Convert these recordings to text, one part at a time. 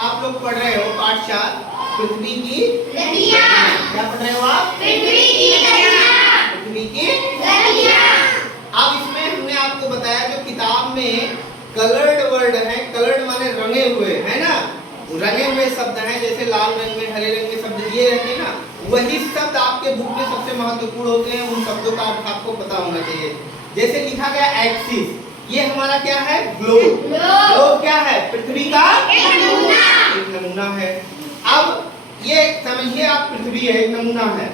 आप लोग पढ़ रहे हो पाठ 4 पृथ्वी की नदियाँ। क्या पढ़ रहे हो आप? पृथ्वी की नदियाँ। पृथ्वी की नदियाँ। अब इसमें हमने आपको बताया जो किताब में कलर्ड वर्ड है, कलर्ड माने रंगे हुए, है ना, रंगे हुए शब्द हैं, जैसे लाल रंग में, हरे रंग में शब्द ये रहते हैं ना, वही शब्द आपके बुक में सबसे महत्वपूर्ण होते हैं। उन शब्दों का आपको पता होना चाहिए। जैसे लिखा गया एक्सिस, ये हमारा क्या है? ग्लोब। ग्लोब क्या है? पृथ्वी का एक नमूना है। अब ये समझिए आप, पृथ्वी है, एक नमूना है।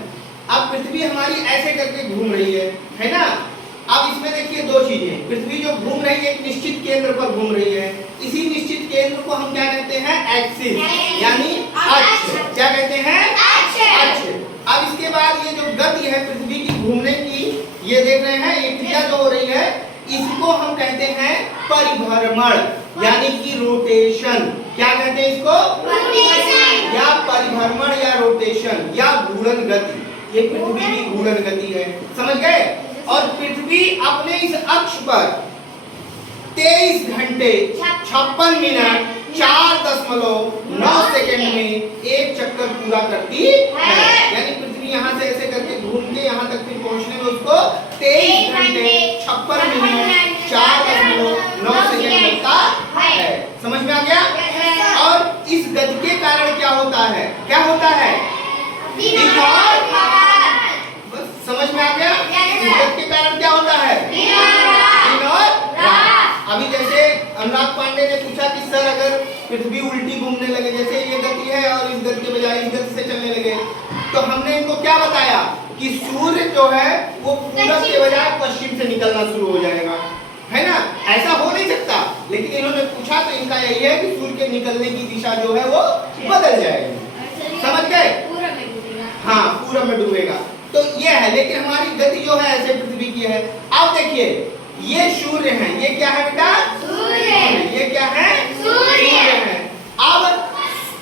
अब पृथ्वी हमारी ऐसे करके घूम रही है ना। अब इसमें देखिए दो चीजें, पृथ्वी जो घूम रही है एक निश्चित केंद्र पर घूम रही है। इसी निश्चित केंद्र को हम क्या कहते हैं? एक्सिस, यानी अक्ष। क्या कहते हैं? अक्ष। अब इसके बाद ये जो गति है पृथ्वी की घूमने की, ये देख रहे हैं, ये क्रिया जो हो रही है, इसको हम कहते हैं परिभ्रमण, यानी कि रोटेशन। क्या कहते हैं इसको? रोटेशन, या परिभ्रमण, या रोटेशन, या घूर्णन गति। ये पृथ्वी की घूर्णन गति है, समझ गए? और पृथ्वी अपने इस अक्ष पर 23 घंटे 56 मिनट 4.9 सेकंड में एक चक्कर पूरा करती है। यानी पृथ्वी यहाँ से ऐसे करके घूम के यहाँ तक फिर पहुँचने में उसको 23 घंटे 56 मिनट 4.9 सेकंड लगता है। समझ में आ गया? और इस गति के कारण क्या होता है? क्या होता है? बस समझ में आ गया? इस गति के कारण क्या होता है? दिन और रात। अभी जैसे अनुराग पांडे ने पूछा कि सर अगर पृथ्वी उल्टी घूमने लगे, जैसे ये गति है और इस गति के बजाय इस गति से चलने लगे, तो हमने इनको क्या बताया कि सूर्य जो है वो पूरब के बजाय पश्चिम से निकलना शुरू हो जाएगा, है ना। ऐसा हो नहीं सकता, लेकिन इन्होंने पूछा तो इनका यही है कि सूर्य के निकलने की दिशा जो है वो बदल जाएगी। समझ गए? हाँ, पूरब में डूबेगा। तो ये है, लेकिन हमारी गति जो है ऐसे पृथ्वी की है। अब देखिए ये सूर्य है, ये क्या है बेटा? सूर्य। ये क्या है? सूर्य है। अब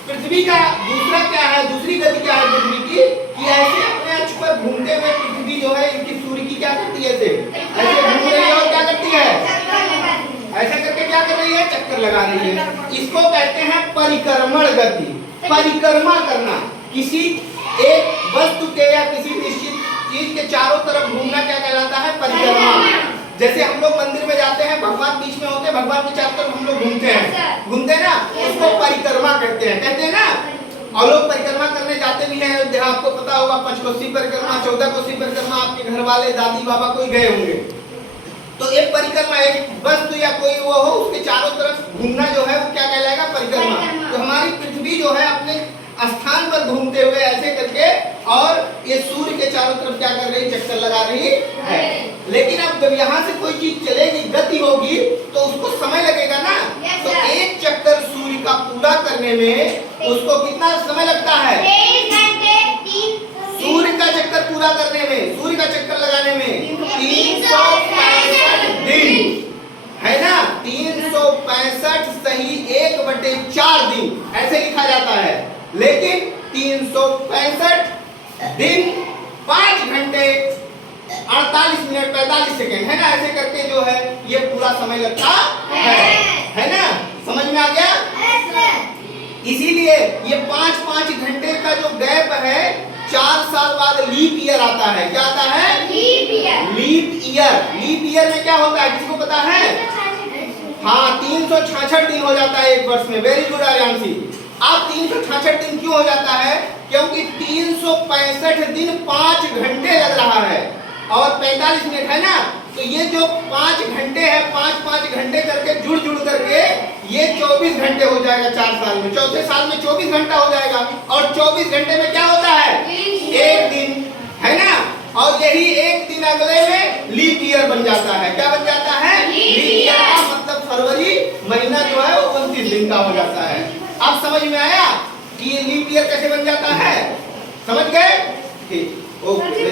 पृथ्वी का दूसरा क्या है? दूसरी गति क्या है पृथ्वी की? कि ऐसे अपने अक्ष पर घूमते हुए पृथ्वी जो है इनकी सूर्य की क्या करती है? ऐसे घूम रही है और क्या करती है? ऐसा करके क्या कर रही है? चक्कर लगा रही है। इसको कहते हैं परिक्रमण गति। परिक्रमा करना, किसी एक वस्तु के या किसी निश्चित चीज के चारों तरफ घूमना क्या कहलाता है? परिक्रमा। जैसे हम लोग मंदिर में जाते हैं, भगवान बीच में होते हैं, भगवान के चारों तरफ हम लोग घूमते हैं ना, उसको परिक्रमा कहते हैं ना। और लोग परिक्रमा करने जाते भी हैं अयोध्या, आपको पता होगा, 5 कोसी परिक्रमा, 14 कोसी परिक्रमा, आपके घर वाले दादी बाबा कोई गए होंगे। तो एक परिक्रमा, एक वस्तु या कोई वो हो, उसके चारों तरफ घूमना जो है वो क्या कहलाएगा? परिक्रमा। तो हमारी पृथ्वी जो है अपने स्थान पर घूमते हुए ऐसे करके, और ये सूर्य के चारों तरफ क्या कर रही? चक्कर लगा रही है। लेकिन अब जब यहाँ से कोई चीज चलेगी, गति होगी, तो उसको समय लगेगा ना। तो एक चक्कर सूर्य का पूरा करने में उसको कितना समय लगता है? 23 घंटे। सूर्य का चक्कर पूरा करने में, सूर्य का चक्कर लगाने में 365 दिन, है ना। 365 सही 1/4 दिन ऐसे लिखा जाता है। लेकिन 365 दिन 5 घंटे 48 मिनट 45 सेकेंड, है ना। ऐसे करके जो है ये पूरा समय लगता है ना। समझ में आ गया? इसीलिए ये 5-5 घंटे का जो गैप है, 4 साल बाद लीप ईयर आता है। क्या आता है? Leap year. लीप ईयर में क्या होता है, किसको पता है? हाँ, 366 दिन हो जाता है एक वर्ष में। Very good Aaryanshi. अब 366 दिन क्यों हो जाता है? क्योंकि 365 दिन 5 घंटे लग रहा है और 45 मिनट, है ना। तो ये जो 5 घंटे है, 5-5 घंटे करके जुड़ करके ये 24 घंटे हो जाएगा 4 साल में। चौथे साल में 24 घंटा हो जाएगा, और 24 घंटे में क्या होता है? एक दिन, है ना। और यही एक दिन अगले में लीप ईयर बन जाता है। क्या बन जाता है? लीप ईयर का मतलब फरवरी महीना जो है वो 29 दिन का हो जाता है। अब समझ में आया कि ये लीप ईयर कैसे बन जाता है? समझ गए? ठीक, ओके।